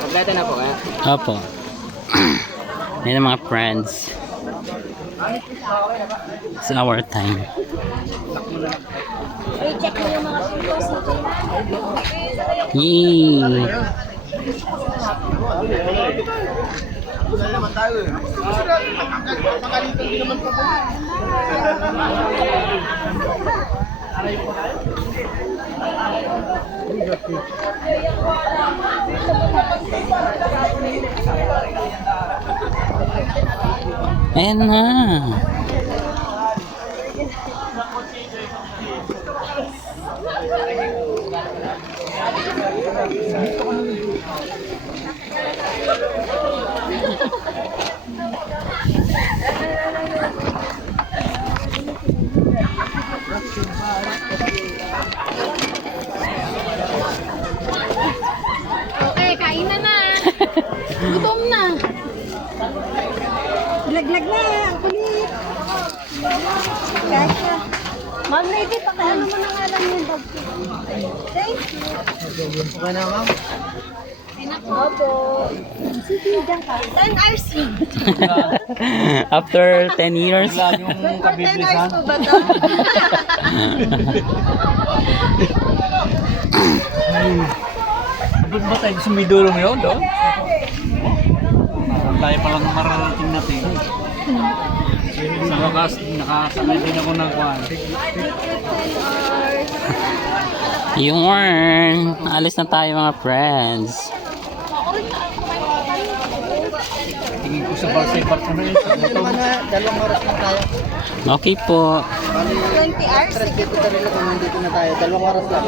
Kompleto na po kaya? Opo. Yan ang mga friends. It's our time. I-check mo yung mga pimples na Yee! Ayan na. Okay, kain na na. Gutom na. Laglag na, ang kulit. Kasha. Ma'am, Lady, pakiano mo na nga lang yung dog. Thank you. Okay na ma'am? Opo. Sige, dyan ka. 10 hours. After 10 years. Yung For 10 hours po ba ito? Doon ba tayo sumidulong yun doon? Tayo palang mararating natin. Sa wakas, nakasakay din ako ng kwan. 10 hours. Yun. Alis na tayo mga friends. Tingin ko sa bar ko na yun. Dalawang oras na tayo. Okay po. 20 hours. Sige po. Nandito na tayo. Dalawang oras lang.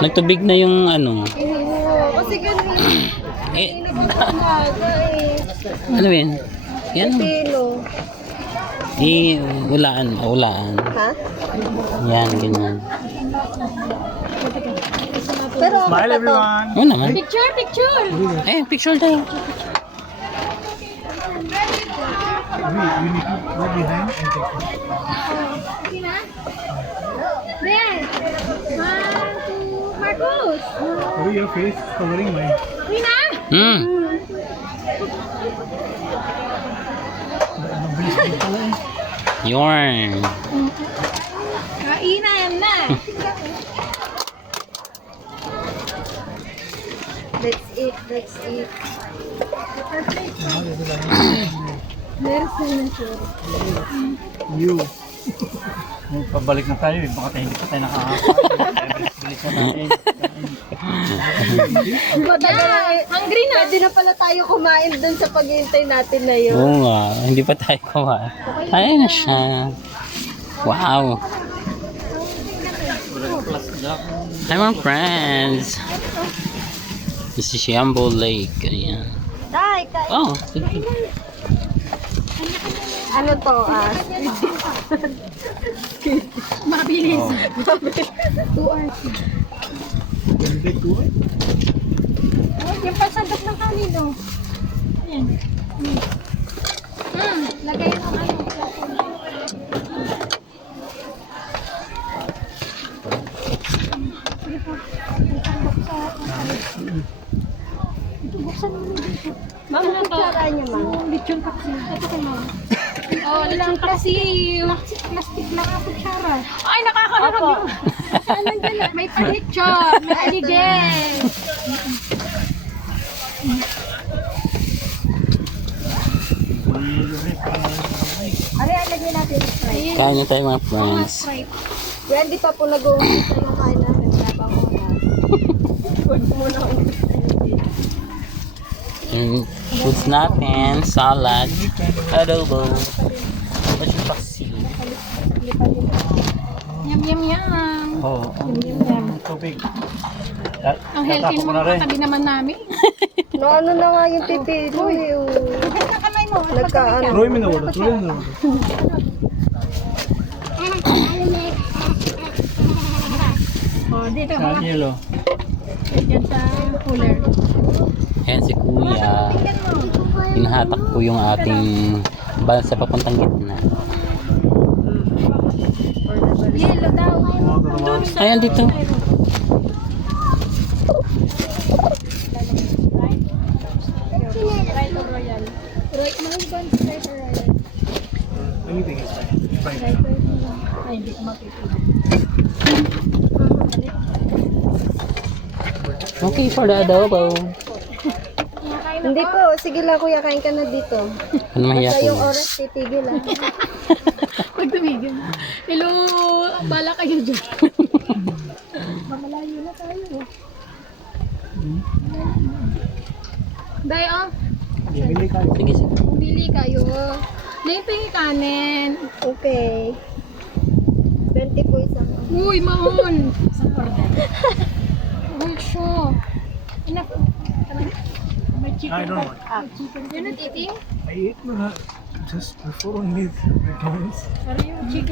Nagtubig na yung ano. Oo, kasi ganun. Eh, Init ang umaga eh. ano yun? Yan. Pilo. Ulaan. Ha? Yan, ganyan. Pero Smile ano to? everyone! Oo naman. Picture, picture! Eh, picture tayo. We need to go behind and take Sige na. There! 1, 2, Marcos! Cover your face, covering mine. Sige na! Hmm. Yun. Kainan na! Let's eat, let's eat. There's na sure. You. Pabalik na tayo, baka tayo hindi pa tayo nakakakain. Bilis na natin. Hungry na! Pwede na pala tayo kumain dun sa paghihintay natin na yun. Oo nga. Hindi pa tayo kumain. Ayun na siya. Wow. Hi mga friends. This is Yambo Lake. Ayan. Tay, kain. Oh. Ano to? Mabilis. 2 hours. Oh, yung pasandok ng kanin, oh. Ayan. Lagay mo ano. Ito, buksan mo dito. Ma'am, ano to? Niya, ma'am. Lechon paksiw. Ito kay ma'am. Oh, lechon paksiw. Plastic lang ang kutsara. Ay, nakakarap yun. Saan nandiyan? May palechon. May aligay. Ari, alagay natin. Kain na tayo mga friends. Well, di pa po nag-uumpisa yung kain natin. Tapang muna. Huwag muna ako. Yung foods natin, salad, adobo, paksiw. Yum, yum, yum. Oo. Tubig. Ang healthy naman katabi naman namin. No, ano na nga yung pipilo eh. Huwag na kamay mo. Nagkaano. Throw him in the water. Throw him in the water. Oh, dito Sa mga. yellow. Diyan sa cooler. Ayan si Kuya. Hinahatak ko yung ating balsa papuntang gitna. Yellow daw. Ayan dito. Right or royal? Right, mahal ba ang right or royal? Anything is fine. Right or royal? Ay, hindi ko mapipili. Okay for the adobo. Hindi po. Sige lang kuya, kain ka na dito. Ano mahiya Basta yung ko? oras titigil ah. Pag tumigil. Hello, bala kayo dyan. Mamalayo na tayo. Day, oh. Bibili ka. Sige, sige. Bumili kayo. Day, pingi kanin. Okay. 20 po isang. Uy, mahon. Isang order. Uy, show. Enough. May chicken. I don't know. You're not eating? I ate just before only the McDonald's. Sorry, yung chicken.